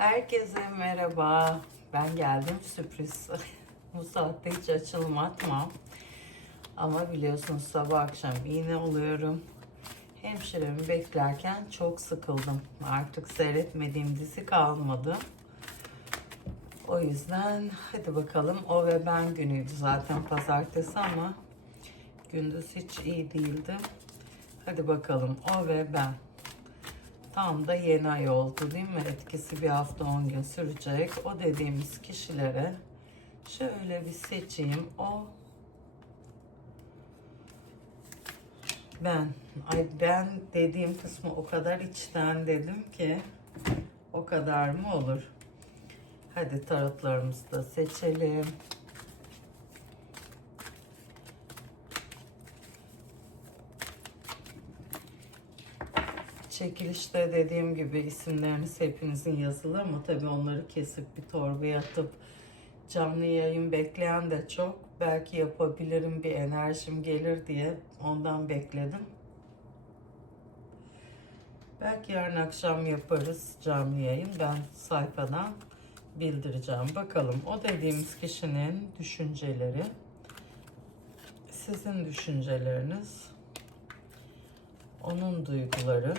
Herkese merhaba. Ben geldim sürpriz. Bu saatte hiç açılım atmam. Ama biliyorsunuz sabah akşam iğne oluyorum. Hemşiremi beklerken çok sıkıldım. Artık seyretmediğim dizi kalmadı. O yüzden hadi bakalım o ve ben günüydü zaten pazartesi ama gündüz hiç iyi değildi. Hadi bakalım o ve ben. Tam da yeni ay oldu değil mi? Etkisi bir hafta 10 gün sürecek. O dediğimiz kişilere şöyle bir seçeyim. O ben. Ay ben dediğim kısmı o kadar içten dedim ki o kadar mı olur? Hadi tarotlarımızı da seçelim. Çekilişte dediğim gibi isimleriniz hepinizin yazılı ama tabii onları kesip bir torbaya atıp canlı yayın bekleyen de çok. Belki yapabilirim bir enerjim gelir diye ondan bekledim. Belki yarın akşam yaparız canlı yayın. Ben sayfadan bildireceğim. Bakalım o dediğimiz kişinin düşünceleri, sizin düşünceleriniz, onun duyguları,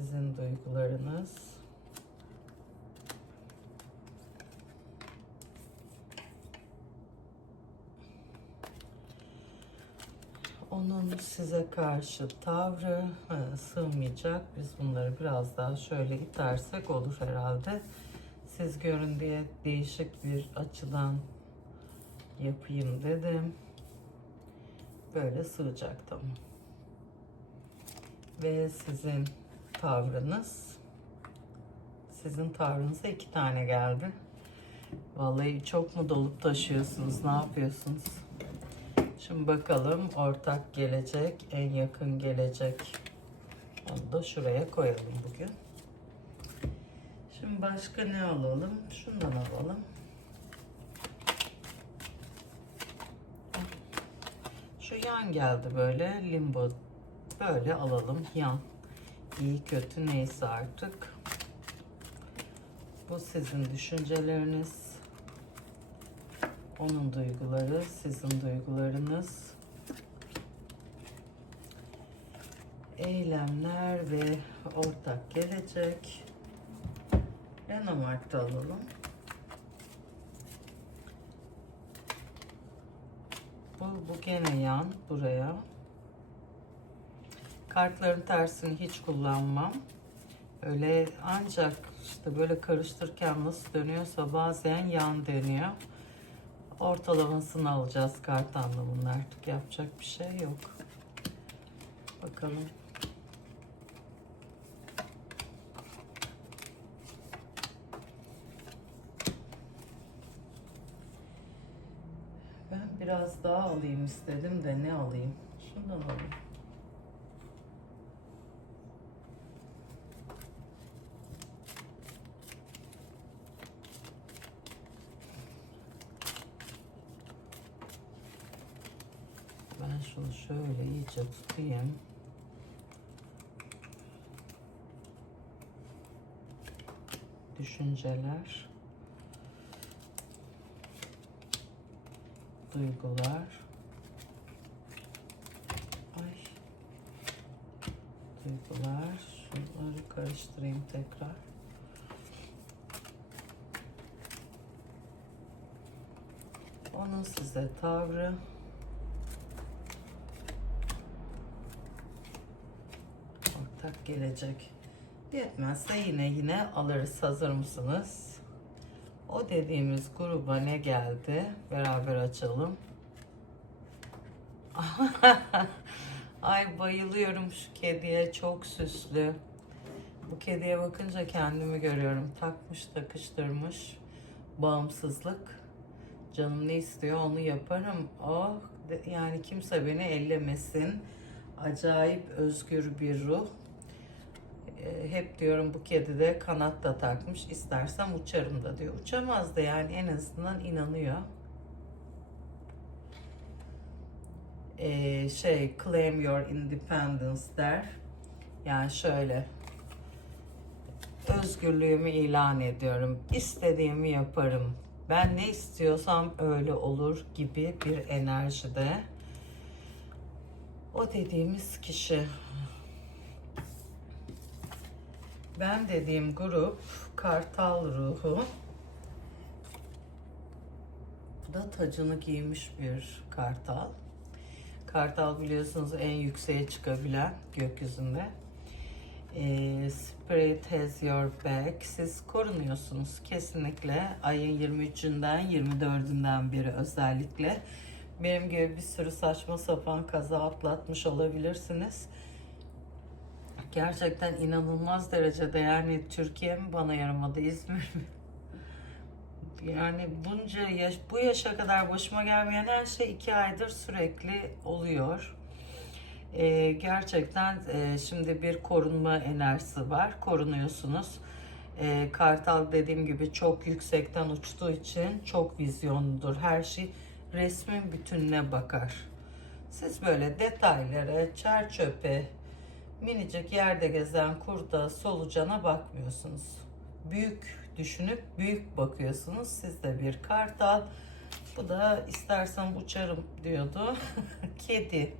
sizin duygularınız, onun size karşı tavrı ha, sığmayacak. Biz bunları biraz daha şöyle itersek olur herhalde. Siz görün diye değişik bir açıdan yapayım dedim. Böyle sığacak tamam. Ve sizin tavrınız. Sizin tavrınıza iki tane geldi. Vallahi çok mu dolup taşıyorsunuz? Ne yapıyorsunuz? Şimdi bakalım ortak gelecek, en yakın gelecek. Onu da şuraya koyalım bugün. Şimdi başka ne alalım? Şundan alalım. Şu yan geldi böyle limbo. Böyle alalım yan. İyi kötü neyse artık. Bu sizin düşünceleriniz. Onun duyguları, sizin duygularınız. Eylemler ve ortak gelecek. Yanamark'ta alalım. Bu, bu gene yan buraya. Kartların tersini hiç kullanmam. Öyle ancak işte böyle karıştırırken nasıl dönüyorsa bazen yan dönüyor. Ortalamasını alacağız kart anlamında artık yapacak bir şey yok. Bakalım. Ben biraz daha alayım istedim de ne alayım? Şundan alayım. Ben şunu şöyle iyice tutayım. Düşünceler. Duygular. Ay. Duygular. Şunları karıştırayım tekrar. Onun size tavrı. Ortak gelecek. Yetmezse yine yine alırız. Hazır mısınız? O dediğimiz gruba ne geldi? Beraber açalım. Ay bayılıyorum şu kediye. Çok süslü. Bu kediye bakınca kendimi görüyorum. Takmış takıştırmış. Bağımsızlık. Canım ne istiyor onu yaparım. Oh yani kimse beni ellemesin. Acayip özgür bir ruh. E, hep diyorum bu kedi de kanat da takmış. İstersem uçarım da diyor. Uçamaz da yani en azından inanıyor. E, şey claim your independence der. Yani şöyle özgürlüğümü ilan ediyorum. İstediğimi yaparım. Ben ne istiyorsam öyle olur gibi bir enerjide. O dediğimiz kişi. Ben dediğim grup Kartal ruhu. Bu da tacını giymiş bir kartal. Kartal biliyorsunuz en yükseğe çıkabilen gökyüzünde. Ee, Spirit has your back. Siz korunuyorsunuz kesinlikle. Ayın 23'ünden 24'ünden beri özellikle. Benim gibi bir sürü saçma sapan kaza atlatmış olabilirsiniz. Gerçekten inanılmaz derecede yani Türkiye mi bana yaramadı İzmir mi? Yani bunca yaş, bu yaşa kadar başıma gelmeyen her şey iki aydır sürekli oluyor. Ee, gerçekten e, şimdi bir korunma enerjisi var. Korunuyorsunuz. Ee, Kartal dediğim gibi çok yüksekten uçtuğu için çok vizyonludur. Her şey resmin bütününe bakar. Siz böyle detaylara, çer çöpe, minicik yerde gezen kurda, solucana bakmıyorsunuz. Büyük düşünüp büyük bakıyorsunuz. Siz de bir kartal. Bu da istersen uçarım diyordu. Kedi.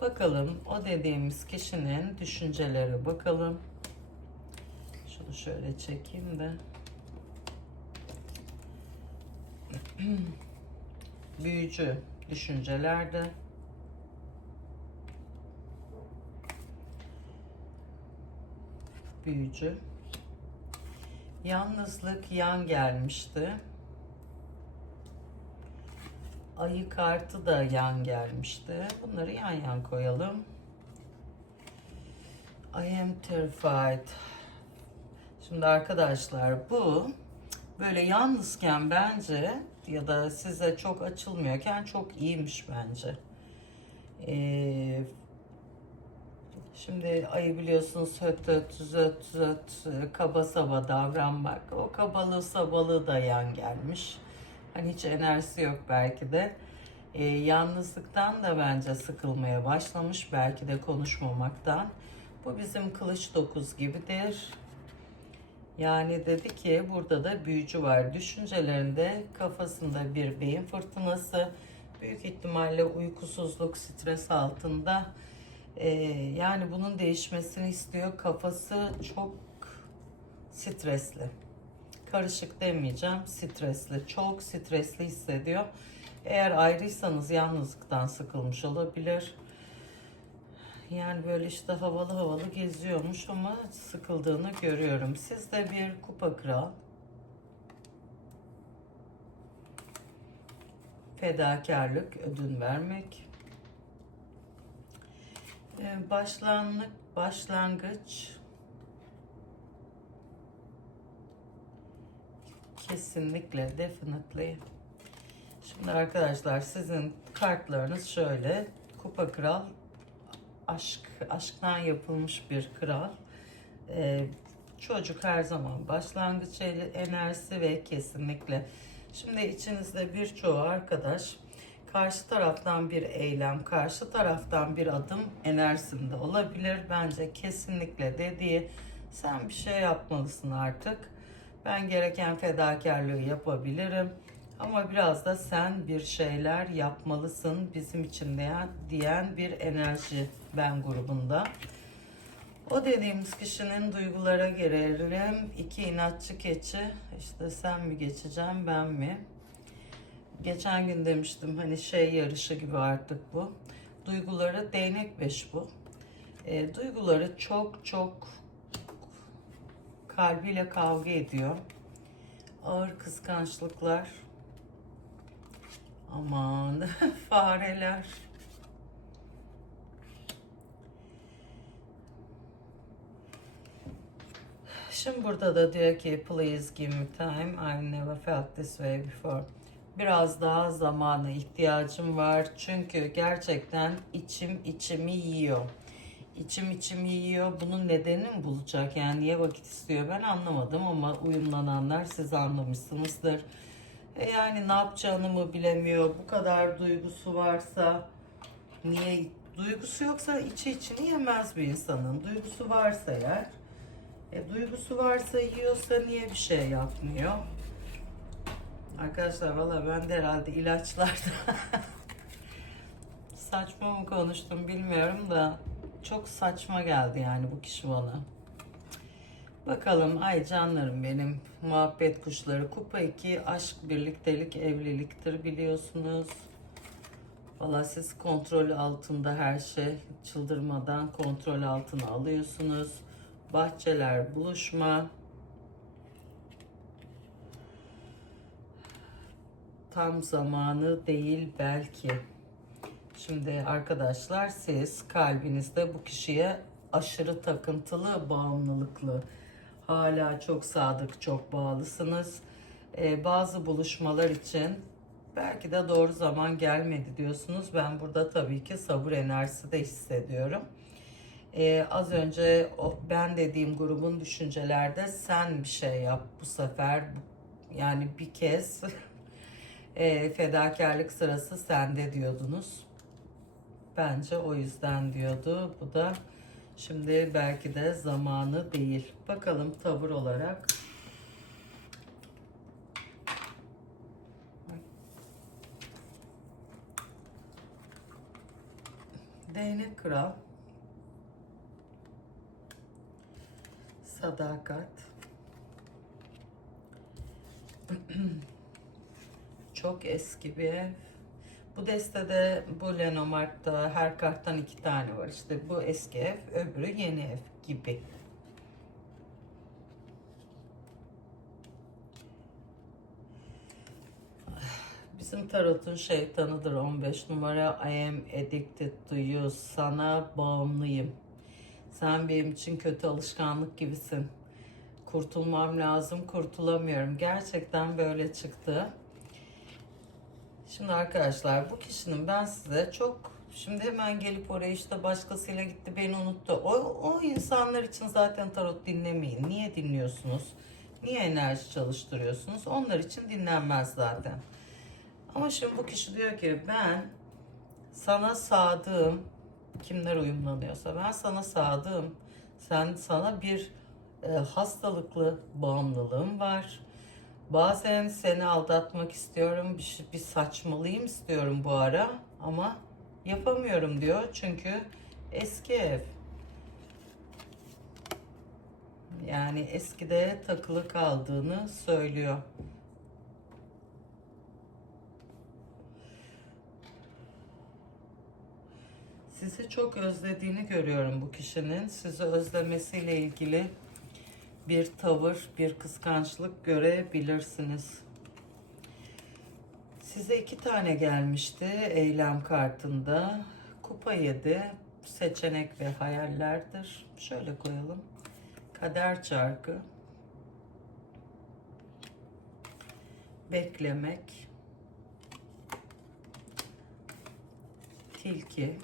Bakalım o dediğimiz kişinin düşünceleri bakalım. Şunu şöyle çekeyim de. Büyücü düşüncelerde. Büyücü. Yalnızlık yan gelmişti. Ayı kartı da yan gelmişti. Bunları yan yan koyalım. I am terrified. Şimdi arkadaşlar bu böyle yalnızken bence ya da size çok açılmıyorken çok iyiymiş bence. Ee, Şimdi ayı biliyorsunuz höt höt zöt zöt kaba saba davranmak. O kabalığı sabalığı da yan gelmiş. Hani hiç enerjisi yok belki de. Ee, yalnızlıktan da bence sıkılmaya başlamış. Belki de konuşmamaktan. Bu bizim kılıç dokuz gibidir. Yani dedi ki burada da büyücü var. Düşüncelerinde kafasında bir beyin fırtınası. Büyük ihtimalle uykusuzluk, stres altında. Ee, yani bunun değişmesini istiyor. Kafası çok stresli. Karışık demeyeceğim, stresli. Çok stresli hissediyor. Eğer ayrıysanız yalnızlıktan sıkılmış olabilir. Yani böyle işte havalı havalı geziyormuş ama sıkıldığını görüyorum. Siz de bir kupa kral. Fedakarlık, ödün vermek. Ee, Başlanlık, başlangıç. Kesinlikle, definitely. Şimdi arkadaşlar sizin kartlarınız şöyle. Kupa kral, aşk, aşktan yapılmış bir kral. Ee, çocuk her zaman başlangıç enerjisi ve kesinlikle. Şimdi içinizde birçoğu arkadaş karşı taraftan bir eylem, karşı taraftan bir adım enerjisinde olabilir. Bence kesinlikle dediği sen bir şey yapmalısın artık. Ben gereken fedakarlığı yapabilirim. Ama biraz da sen bir şeyler yapmalısın bizim için diyen, diyen bir enerji ben grubunda. O dediğimiz kişinin duygulara girelim. İki inatçı keçi. İşte sen mi geçeceğim ben mi? Geçen gün demiştim hani şey yarışı gibi artık bu. Duyguları değnek beş bu. E, duyguları çok çok kalbiyle kavga ediyor. Ağır kıskançlıklar. Aman fareler. Şimdi burada da diyor ki please give me time. I've never felt this way before. Biraz daha zamana ihtiyacım var. Çünkü gerçekten içim içimi yiyor. İçim içimi yiyor. Bunun nedenini bulacak? Yani niye vakit istiyor ben anlamadım ama uyumlananlar siz anlamışsınızdır. E yani ne yapacağını mı bilemiyor. Bu kadar duygusu varsa niye duygusu yoksa içi içini yemez bir insanın. Duygusu varsa eğer E, duygusu varsa yiyorsa niye bir şey yapmıyor? Arkadaşlar valla ben de herhalde ilaçlarda saçma mı konuştum bilmiyorum da çok saçma geldi yani bu kişi bana. Bakalım ay canlarım benim muhabbet kuşları. Kupa 2 aşk, birliktelik, evliliktir biliyorsunuz. Valla siz kontrol altında her şey çıldırmadan kontrol altına alıyorsunuz. Bahçeler buluşma. Tam zamanı değil belki. Şimdi arkadaşlar siz kalbinizde bu kişiye aşırı takıntılı, bağımlılıklı, hala çok sadık, çok bağlısınız. Ee, bazı buluşmalar için belki de doğru zaman gelmedi diyorsunuz. Ben burada tabii ki sabır enerjisi de hissediyorum. Ee, az önce o, ben dediğim grubun düşüncelerde sen bir şey yap bu sefer. Yani bir kez e, fedakarlık sırası sende diyordunuz. Bence o yüzden diyordu. Bu da şimdi belki de zamanı değil. Bakalım tavır olarak. Değnek kral. Sadakat. Çok eski bir ev. Bu destede bu Lenormand'da her karttan iki tane var. İşte bu eski ev, öbürü yeni ev gibi. Bizim tarotun şeytanıdır 15 numara. I am addicted to you. Sana bağımlıyım. Sen benim için kötü alışkanlık gibisin. Kurtulmam lazım, kurtulamıyorum. Gerçekten böyle çıktı. Şimdi arkadaşlar bu kişinin ben size çok şimdi hemen gelip oraya işte başkasıyla gitti beni unuttu. O, o insanlar için zaten tarot dinlemeyin. Niye dinliyorsunuz? Niye enerji çalıştırıyorsunuz? Onlar için dinlenmez zaten. Ama şimdi bu kişi diyor ki ben sana sadığım kimler uyumlanıyorsa ben sana sadığım sen sana bir e, hastalıklı bağımlılığım var. Bazen seni aldatmak istiyorum, bir, bir saçmalıyım istiyorum bu ara ama yapamıyorum diyor çünkü eski ev. Yani eskide takılı kaldığını söylüyor. Sizi çok özlediğini görüyorum bu kişinin. Sizi özlemesiyle ilgili bir tavır, bir kıskançlık görebilirsiniz. Size iki tane gelmişti eylem kartında. Kupa 7, seçenek ve hayallerdir. Şöyle koyalım. Kader çarkı. Beklemek. Tilki.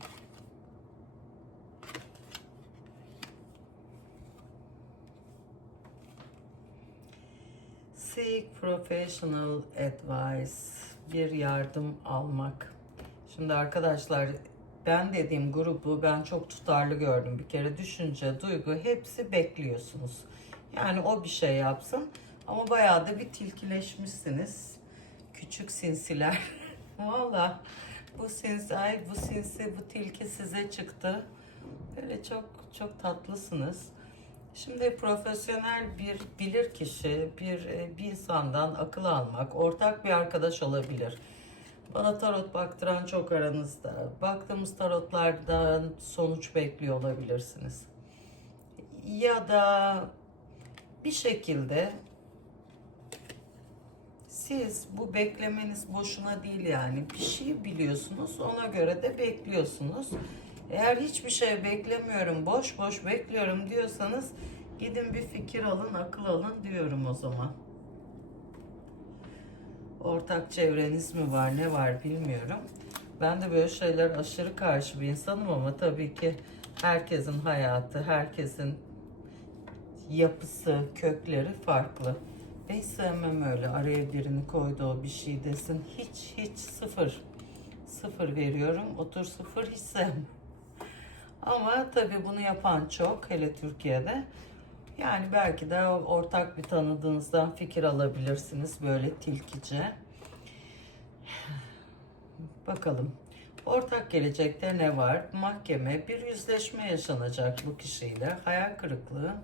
Seek professional advice. Bir yardım almak. Şimdi arkadaşlar ben dediğim grubu ben çok tutarlı gördüm. Bir kere düşünce, duygu hepsi bekliyorsunuz. Yani o bir şey yapsın ama bayağı da bir tilkileşmişsiniz. Küçük sinsiler. Valla bu sinsi, ay bu sinsi, bu tilki size çıktı. Böyle çok çok tatlısınız. Şimdi profesyonel bir bilir kişi, bir, e, bir insandan akıl almak, ortak bir arkadaş olabilir. Bana tarot baktıran çok aranızda. Baktığımız tarotlardan sonuç bekliyor olabilirsiniz. Ya da bir şekilde siz bu beklemeniz boşuna değil yani. Bir şey biliyorsunuz, ona göre de bekliyorsunuz. Eğer hiçbir şey beklemiyorum, boş boş bekliyorum diyorsanız gidin bir fikir alın, akıl alın diyorum o zaman. Ortak çevreniz mi var, ne var bilmiyorum. Ben de böyle şeyler aşırı karşı bir insanım ama tabii ki herkesin hayatı, herkesin yapısı, kökleri farklı. Ben sevmem öyle araya birini koydu o bir şey desin. Hiç hiç sıfır. Sıfır veriyorum. Otur sıfır hiç sevmem. Ama tabii bunu yapan çok hele Türkiye'de. Yani belki de ortak bir tanıdığınızdan fikir alabilirsiniz böyle tilkice. Bakalım. Ortak gelecekte ne var? Mahkeme, bir yüzleşme yaşanacak bu kişiyle. Hayal kırıklığı.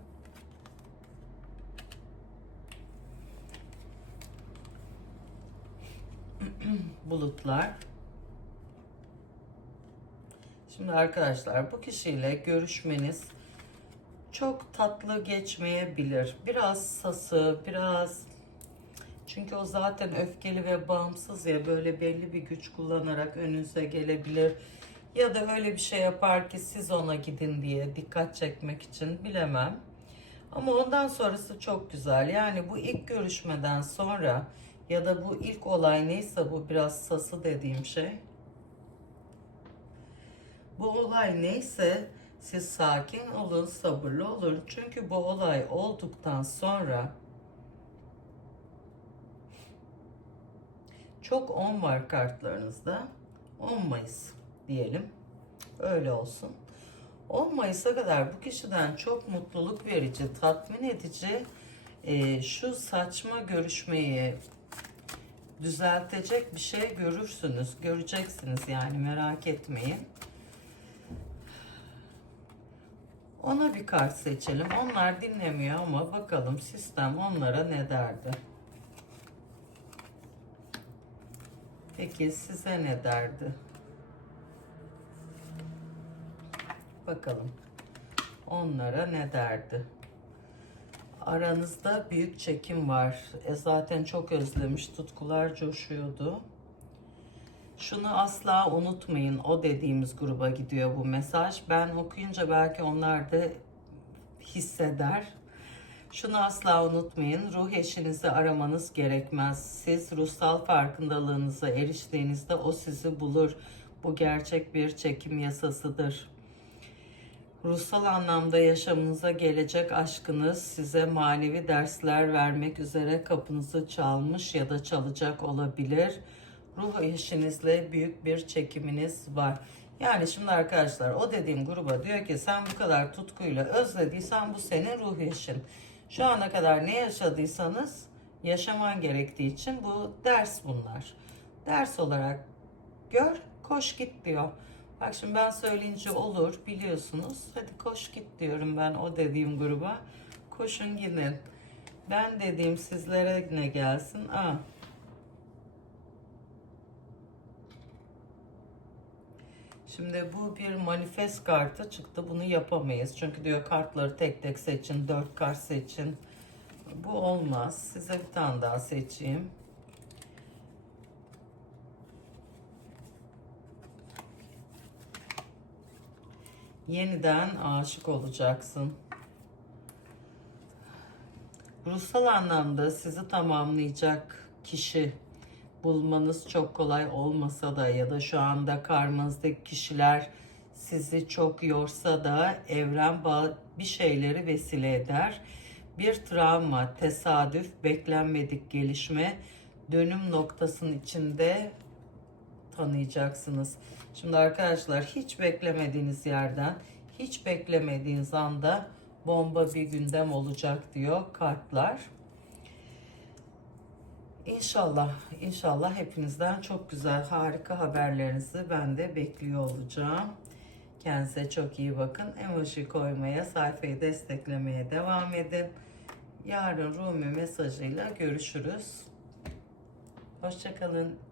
Bulutlar. Şimdi arkadaşlar bu kişiyle görüşmeniz çok tatlı geçmeyebilir. Biraz sası, biraz çünkü o zaten öfkeli ve bağımsız ya böyle belli bir güç kullanarak önünüze gelebilir. Ya da öyle bir şey yapar ki siz ona gidin diye dikkat çekmek için bilemem. Ama ondan sonrası çok güzel. Yani bu ilk görüşmeden sonra ya da bu ilk olay neyse bu biraz sası dediğim şey. Bu olay neyse siz sakin olun, sabırlı olun. Çünkü bu olay olduktan sonra çok 10 var kartlarınızda. 10 Mayıs diyelim. Öyle olsun. 10 Mayıs'a kadar bu kişiden çok mutluluk verici, tatmin edici e, şu saçma görüşmeyi düzeltecek bir şey görürsünüz. Göreceksiniz yani merak etmeyin. Ona bir kart seçelim. Onlar dinlemiyor ama bakalım sistem onlara ne derdi? Peki size ne derdi? Bakalım. Onlara ne derdi? Aranızda büyük çekim var. E zaten çok özlemiş, tutkular coşuyordu. Şunu asla unutmayın. O dediğimiz gruba gidiyor bu mesaj. Ben okuyunca belki onlar da hisseder. Şunu asla unutmayın. Ruh eşinizi aramanız gerekmez. Siz ruhsal farkındalığınıza eriştiğinizde o sizi bulur. Bu gerçek bir çekim yasasıdır. Ruhsal anlamda yaşamınıza gelecek aşkınız size manevi dersler vermek üzere kapınızı çalmış ya da çalacak olabilir. Ruh eşinizle büyük bir çekiminiz var. Yani şimdi arkadaşlar o dediğim gruba diyor ki sen bu kadar tutkuyla özlediysen bu senin ruh eşin. Şu ana kadar ne yaşadıysanız yaşaman gerektiği için bu ders bunlar. Ders olarak gör, koş git diyor. Bak şimdi ben söyleyince olur biliyorsunuz. Hadi koş git diyorum ben o dediğim gruba. Koşun gidin. Ben dediğim sizlere ne gelsin? Aa. Şimdi bu bir manifest kartı çıktı. Bunu yapamayız. Çünkü diyor kartları tek tek seçin. Dört kart seçin. Bu olmaz. Size bir tane daha seçeyim. Yeniden aşık olacaksın. Ruhsal anlamda sizi tamamlayacak kişi bulmanız çok kolay olmasa da ya da şu anda karmanızdaki kişiler sizi çok yorsa da evren bir şeyleri vesile eder. Bir travma, tesadüf, beklenmedik gelişme dönüm noktasının içinde tanıyacaksınız. Şimdi arkadaşlar hiç beklemediğiniz yerden, hiç beklemediğiniz anda bomba bir gündem olacak diyor kartlar. İnşallah, inşallah hepinizden çok güzel, harika haberlerinizi ben de bekliyor olacağım. Kendinize çok iyi bakın. Emoji koymaya, sayfayı desteklemeye devam edin. Yarın Rumi mesajıyla görüşürüz. Hoşçakalın.